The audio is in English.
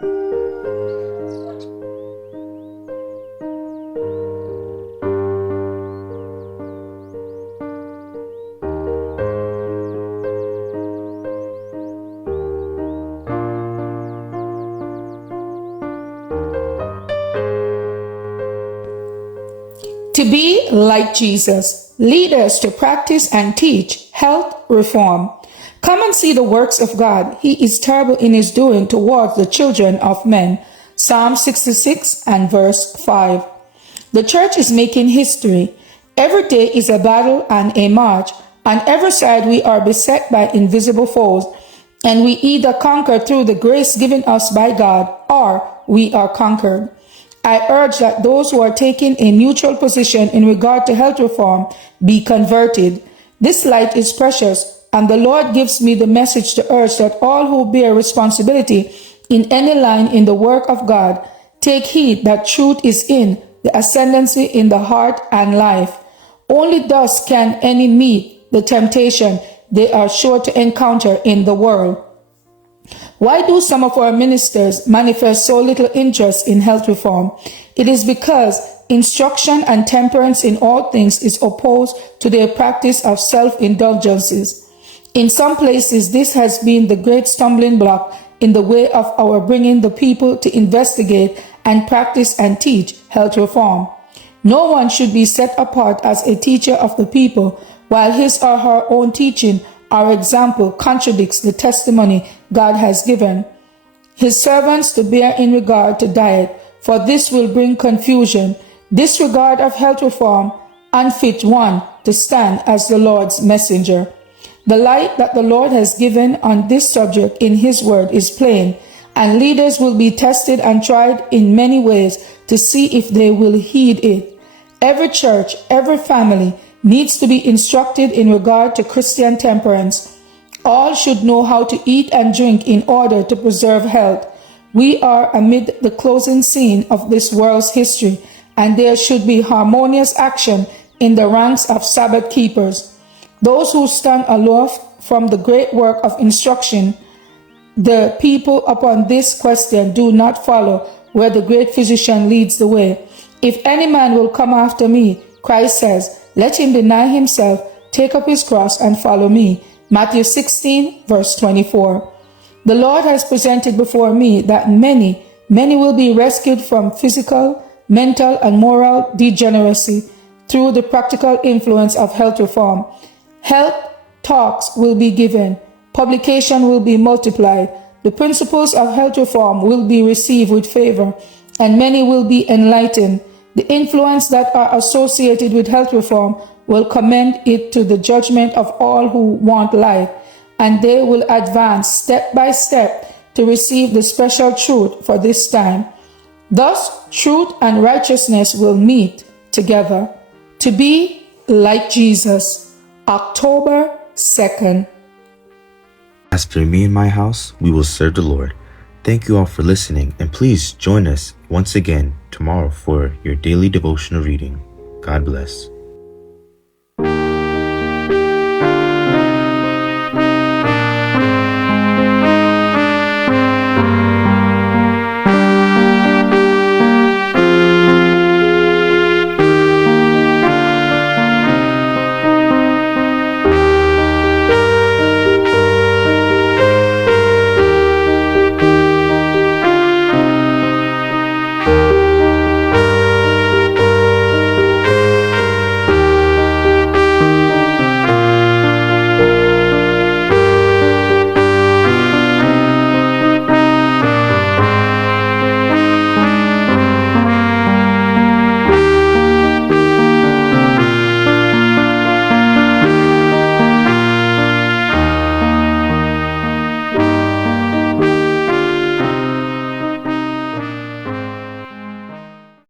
To be like Jesus, lead us to practice and teach health reform. Come and see the works of God. He is terrible in his doing towards the children of men. Psalm 66 and verse 5. The church is making history. Every day is a battle and a march. On every side we are beset by invisible foes, and we either conquer through the grace given us by God, or we are conquered. I urge that those who are taking a neutral position in regard to health reform be converted. This light is precious, and the Lord gives me the message to urge that all who bear responsibility in any line in the work of God take heed that truth is in the ascendancy in the heart and life. Only thus can any meet the temptation they are sure to encounter in the world. Why do some of our ministers manifest so little interest in health reform? It is because instruction and temperance in all things is opposed to their practice of self-indulgences. In some places, this has been the great stumbling block in the way of our bringing the people to investigate and practice and teach health reform. No one should be set apart as a teacher of the people while his or her own teaching or example contradicts the testimony God has given his servants to bear in regard to diet, for this will bring confusion, disregard of health reform, unfit one to stand as the Lord's messenger. The light that the Lord has given on this subject in his word is plain, and leaders will be tested and tried in many ways to see if they will heed it. Every church, every family needs to be instructed in regard to Christian temperance. All should know how to eat and drink in order to preserve health. We are amid the closing scene of this world's history, and there should be harmonious action in the ranks of Sabbath keepers. Those who stand aloof from the great work of instruction the people upon this question do not follow where the great physician leads the way. If any man will come after me, Christ says, let him deny himself, take up his cross, and follow me. Matthew 16, verse 24. The Lord has presented before me that many will be rescued from physical, mental, and moral degeneracy through the practical influence of health reform. Health talks will be given. Publication will be multiplied. The principles of health reform will be received with favor, and many will be enlightened. The influence that are associated with health reform will commend it to the judgment of all who want life, and they will advance step by step to receive the special truth for this time. Thus, truth and righteousness will meet together. To be like Jesus, October 2nd. As for me and my house, we will serve the Lord. Thank you all for listening, and please join us once again tomorrow for your daily devotional reading. God bless.